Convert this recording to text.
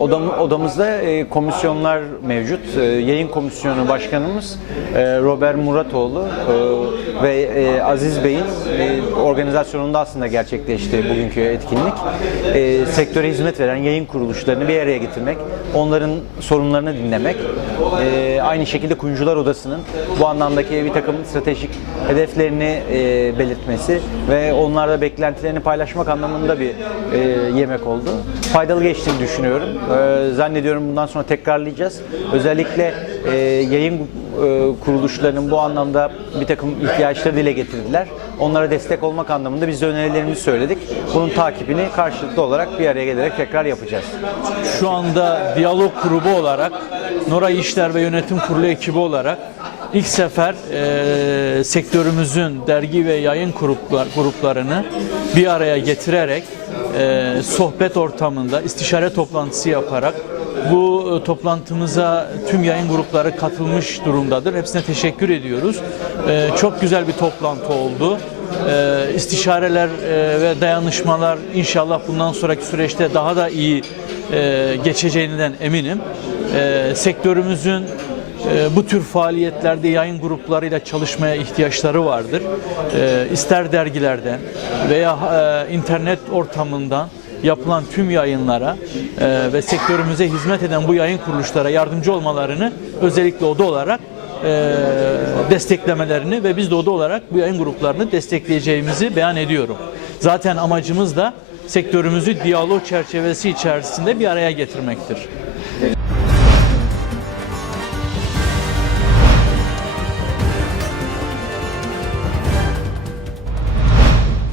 Odam, odamızda e, komisyonlar mevcut. E, yayın komisyonu başkanımız e, Robert Muratoğlu e, ve e, Aziz Bey'in e, organizasyonunda aslında gerçekleşti bugünkü etkinlik. E, sektöre hizmet veren yayın kuruluşlarını bir araya getirmek, onların sorunlarını dinlemek, e, aynı şekilde Kuyumcular Odası'nın bu anlamdaki bir takım stratejik hedeflerini e, belirtmesi ve onlarla beklentilerini paylaşmak anlamında bir e, yemek oldu. Faydalı geçtiğini düşünüyorum. E, zannediyorum bundan sonra tekrarlayacağız. Özellikle e, yayın e, kuruluşlarının bu anlamda bir takım ihtiyaçları dile getirdiler. Onlara destek olmak anlamında biz de önerilerimizi söyledik. Bunun takibini karşılıklı olarak bir araya gelerek tekrar yapacağız. Şu anda diyalog grubu olarak Nora İşler ve Yönetim Kurulu ekibi olarak ilk sefer e, sektörümüzün dergi ve yayın gruplar, gruplarını bir araya getirerek e, sohbet ortamında istişare toplantısı yaparak bu e, toplantımıza tüm yayın grupları katılmış durumdadır. Hepsine teşekkür ediyoruz. E, çok güzel bir toplantı oldu. E, istişareler e, ve dayanışmalar inşallah bundan sonraki süreçte daha da iyi e, geçeceğinden eminim. E, sektörümüzün bu tür faaliyetlerde yayın gruplarıyla çalışmaya ihtiyaçları vardır. İster dergilerden veya internet ortamından yapılan tüm yayınlara ve sektörümüze hizmet eden bu yayın kuruluşlara yardımcı olmalarını özellikle oda olarak e, desteklemelerini ve biz de oda olarak bu yayın gruplarını destekleyeceğimizi beyan ediyorum. Zaten amacımız da sektörümüzü diyalog çerçevesi içerisinde bir araya getirmektir.